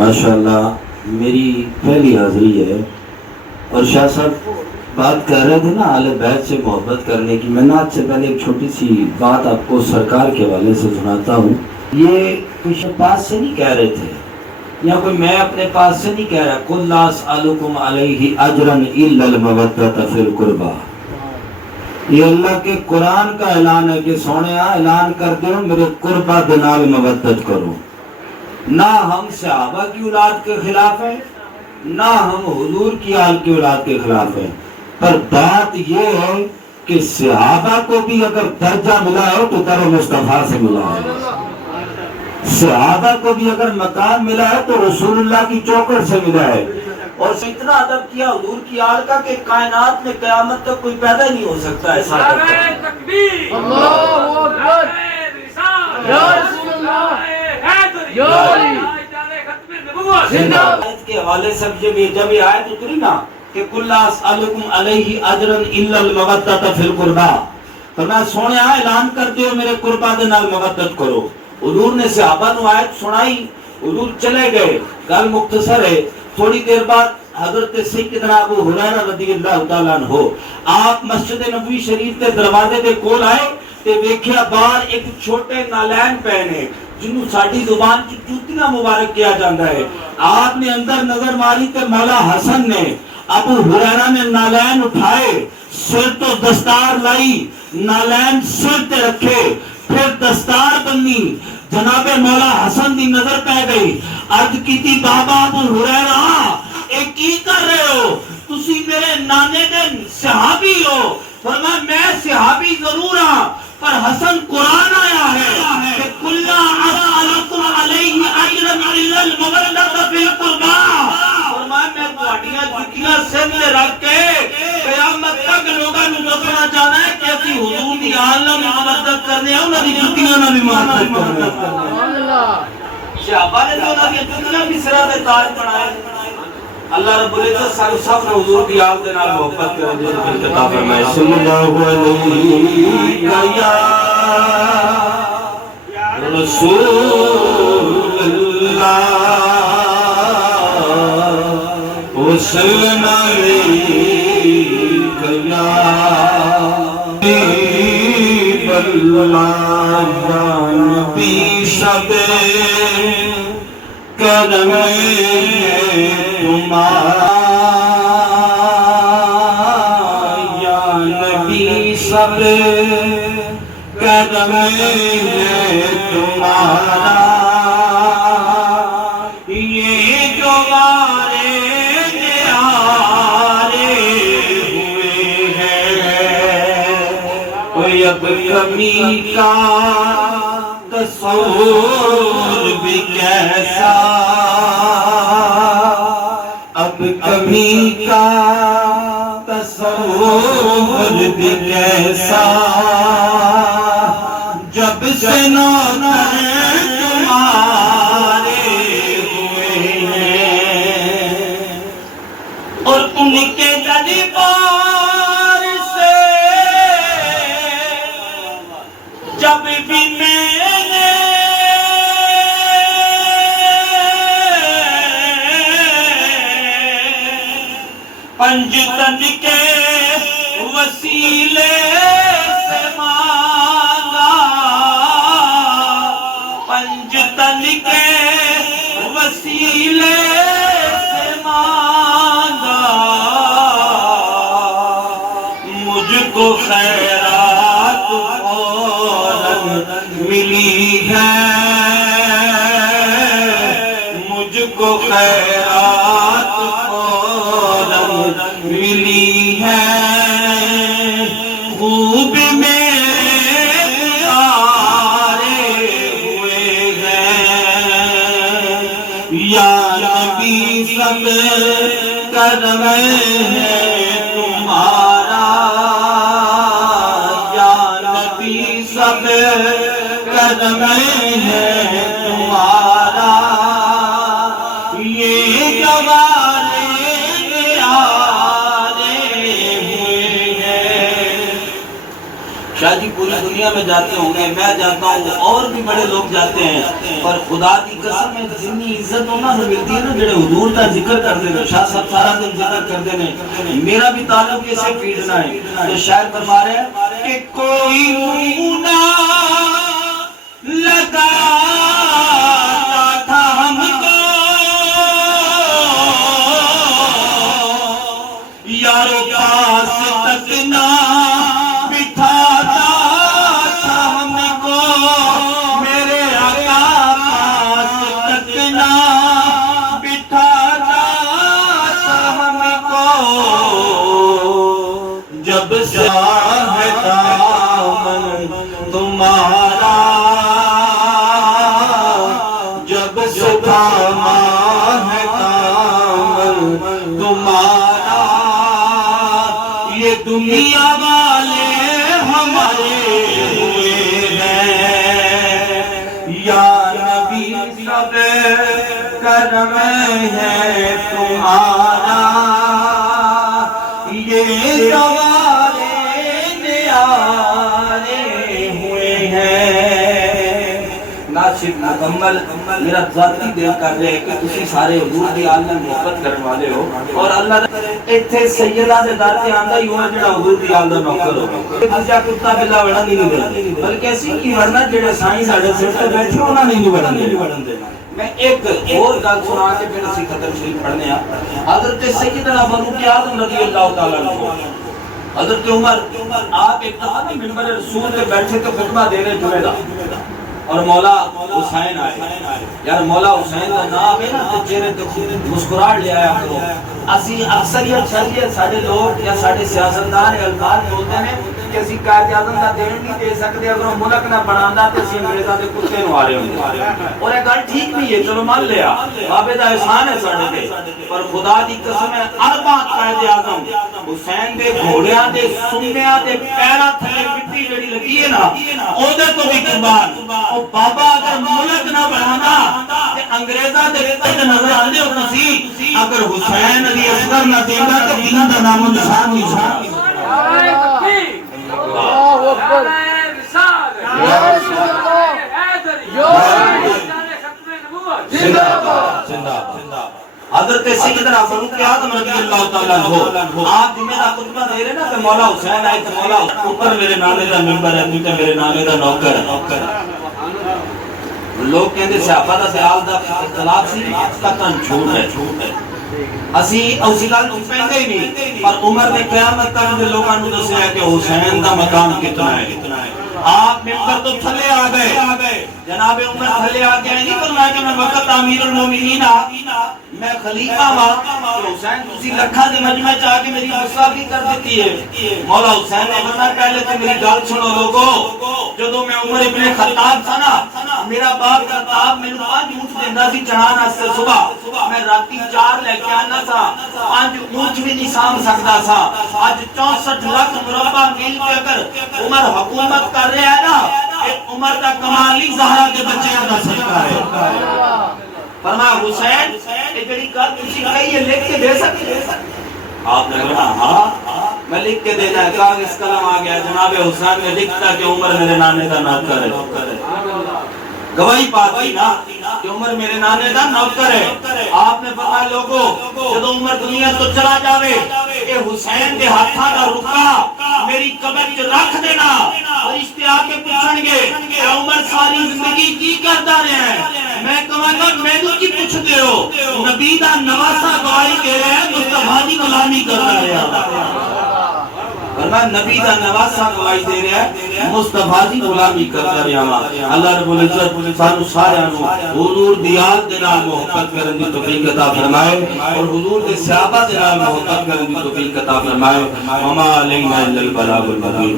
ماشاءاللہ میری پہلی حاضری ہے، اور شاہ صاحب بات کر رہے تھے نا اہل بیت سے محبت کرنے کی۔ میں نعت سے پہلے ایک چھوٹی سی بات آپ کو سرکار کے حوالے سے سناتا ہوں۔ یہ کچھ پاس سے نہیں کہہ رہے تھے، یا کوئی میں اپنے پاس سے نہیں کہہ رہا۔ قُلْ لَا أَسْأَلُكُمْ عَلَيْهِ أَجْرًا إِلَّا الْمَوَدَّةَ فِي الْقُرْبَى۔ یہ اللہ کے قرآن کا اعلان ہے کہ سونیا اعلان کر دو میرے قربہ دے نال مودت کرو۔ نہ ہم صحابہ کی اولاد کے خلاف ہیں، نہ ہم حضور کی آل کی اولاد کے خلاف ہیں، پر بات یہ ہے کہ صحابہ کو بھی اگر درجہ ملا ہے تو در مصطفیٰ سے ملا ہے، صحابہ کو بھی اگر مقام ملا ہے تو رسول اللہ کی چوکٹ سے ملا ہے۔ اور اتنا ادب کیا حضور کی آل کا کہ کائنات میں قیامت تک کوئی پیدا ہی نہیں ہو سکتا ہے۔ نعرہ تکبیر، اللہ اکبر، یا رسول اللہ، آیت کے حوالے سے جب یہ آیت اتری نا کہ قُلْ لَا أَسْأَلُكُمْ عَلَيْهِ أَجْرًا إِلَّا الْمَوَدَّةَ فِي الْقُرْبَى، فرمایا سونے اعلان کر دیو میرے قربہ دے نال مودت کرو۔ حضور نے صحابہ نو آیت سنائی، حضور چلے گئے۔ گل مختصر ہے، تھوڑی دیر بعد حضرت سیدنا ابو ہریرہ رضی اللہ تعالیٰ عنہ آپ مسجد نبوی شریف کے دروازے دے کول آئے تے ویکھیا باہر ایک چھوٹے نالین پہنے جنہوں ساڈی زبان کی جوتیاں مبارک کیا جاتا ہے۔ آپ نے اندر نظر ماری تے مولا حسن نے ابو ہریرہ نے نالین اٹھائے، سر تو دستار لائی، نالین سر تے رکھے، پھر دستار بنی۔ جناب مولا حسن دی نظر پہ گئی، عرض کیتی بابا ابو ہریرہ اے کی کر رہے ہو؟ تسی میرے نانے دے صحابی ہو۔ فرمایا میں صحابی ضرور ہاں پر حسن قرآن آیا ہے کہ قُلْ لَا أَسْأَلُكُمْ عَلَيْهِ أَجْرًا إِلَّا الْمَوَدَّةَ فِي الْقُرْبَى۔ فرمایا میں تہاڈیاں جتیاں سر تے رکھ کے قیامت تک لوگاں نوں دسنا چاہنا ہے کہ اسی حضور دی آل نال مودت کرنے ہیں، انہاں دی جتیاں نال بھی مودت کرنے ہیں۔ سبحان اللہ۔ صحابہ نے تو انہاں دی جتیاں بھی سراں تے تاج بنائے۔ اللہ رب العزت سارے سب نے حضور کی آل دے نال محبت کرے جس کی کتاب فرمائے صلی اللہ علیہ یا رسول اللہ وسلم علیہ یا حبیب اللہ یا نبی سب کرم تمہارا یا نبی سب کرم تمہارا، یہ جو آرے ہوئے ہیں کوئی اب کمی کا تصور بھی کیسا، اب کمی کا تصور بھی کیسا، جب سے نوکر تمہارے ہوئے ہیں، اور ان کے دربار سے جب بھی میں پنجتن کے وسیلے سے مانگا، پنجتن کے وسیلے سے مانگا، مجھ کو خیرات فوراً ملی ہے، مجھ کو خیرات ملی ہے، خوب میں آرے ہوئے ہیں، یا نبی سب کرم ہے تمہارا، یا نبی سب کرم ہے تمہارا، یہ جوارے شاید پوری دنیا میں جاتے ہوں گے، میں جاتا ہوں اور بھی بڑے لوگ جاتے ہیں، پر خدا دی قسم ہے جنی عزت انہاں نوں ملدی ہے نا جڑے حضور دا ذکر کردے نے شاہ صاحب سارا دن ذکر کردے نے میرا بھی تعلق اسے پیڑنا ہے تو شاعر فرما رہا ہے کہ کوئی منہ نہ لگاتا تھا ہم کو یارو پاس تک نہ بٹھاتا تھا ہم کو میرے آقا پاس تک نہ بٹھاتا تھا ہم کو جب سے ہے دامن تمہارا جب سے تھاما ہے دامن تمہارا یہ دنیا والے ہمارے ہوئے ہیں یا نبی سب کرم ہے تمہارا یہ سوارے نیارے ہوئے ہیں ناصر مکمل میرا ذاتی دل کر رہے کہ تسی سارے حضور دی آل نال محبت کرن والے ہو اور اللہ ایتھے سیدہ دے در تے آندا ہی ہونا جڑا حضور دی آل دا نوکر ہو اجا کتا بلا وڑن نہیں دے بلکہ اسی کی ورنہ جڑے سائیں ساڈے سر تے بیٹھے انہاں نہیں وڑن دے میں ایک اور گل سنا کے پھر اسی ختم شریف پڑھنے حضرت سیدنا فاروق اعظم رضی اللہ تعالی عنہ حضرت عمر آپ ایک دفعہ منبر رسول پہ بیٹھے تو خطبہ دے رہے جمعہ دا اور مولا حسین آئے یار مولا حسین کا نام ہے نا تو چہرے تے مسکراہٹ لے آیا کرو اسی اکثریت شریعت ساڈے لوگ یا ساڈے سیاستدان الفاظ بولتے ہیں کہ اسی قائد اعظم دا دین نہیں دے سکتے اگر ملک نہ بناندا تے اسی انگریزاں دے کتے نو آ رہے ہوندے اور یہ گل ٹھیک نہیں ہے چلو مان لیا بابے دا احسان ہے ساڈے تے پر خدا دی قسم ہے اربع قائد اعظم حسین دے گھوڑیاں دے سنیاں دے پیراں تھلے مٹی جڑی لگی ہے نا او دے تو بھی قربان او بابا اگر ملک نہ بنانا تے انگریزاں دے کتے نظر آندے ہو تسی اگر حسین علی اصغر نہ دیندا تے دین دا نام و نشان نہیں چھا اللہ اکبر یا رسول اللہ زندہ باد حضرت سیدنا فاروق اعظم رضی اللہ تعالیٰ عنہ آپ جمعہ دا خطبہ دے رہے نا کہ مولا حسین آئے کہ مولا اوپر میرے نانے دا ممبر ہے نیچے میرے نانے دا نوکر ہے لوگ کہندے صحابہ دا خیال دا اختلاف سی قطعاً جھوٹ ہے اسی اسی گل تو پہنتے ہی نہیں پر عمر نے قیامت تک دے لوگاں نوں دسیا کہ حسین دا مقام کتنا ہے آپ ممبر تو تھلے آ گئے جناب عمر تھلے آ گئے نہیں فرمایا کہ میں وقت امیر المومنین میں خلیفہ ہاں حسین تسی لکھاں دے مجمع چ آ کے میری گستاخی کر دیتی ہے مولا حسین نے فرمایا پہلے تو میری گل سنو لوگو جدوں میں عمر ابن خطاب تھا نا میرا باپ خطاب مینوں 5 اونٹ دیندا سی چڑھان واسطے صبح میں راتی 4 لے کے آنا تھا 5 اونٹ بھی نہیں سام سکتا تھا آج 64 لاکھ مربع میل پہ اگر عمر حکومت کر رہا ہے نا یہ عمر کا کمال ہی زہرا کے بچے کا صدقہ ہے فرمایا حسین یہ بڑی گل تسی کہی ہے لکھ کے دے سکتے آپ نے کہا ہاں میں لکھ کے دینا ہے کاغذ قلم آ گیا جناب حسین نے لکھتا کہ عمر میرے نانے کا نوکر ہے گواہی پاتی نا کہ عمر میرے نانے دا نوکر ہے آپ نے فرمایا لوگو جب عمر دنیا تو چلا جاوے کہ حسین دے ہاتھاں دا رکا میری قبر وچ رکھ دینا فرشتے آ کے پوچھن گے کہ عمر ساری زندگی کی کردا رہیا ہے میں کہاں گا مینوں کی پوچھدے ہو نبی دا نواسا گواہی دے رہا ہے مصطفی دی غلامی کردا رہیا فرمایا نبی دا نواسا گواہی دے رہا ہے مصطفی دی غلامی کردا رہیا اللہ رب العزت سانو سارے نو حضور دی آل دے نال محبت کرن دی توفیق عطا فرمائے اور حضور دے صحابہ دے نال محبت کرن دی توفیق عطا فرمائے وما علینا الا البلاغ المبین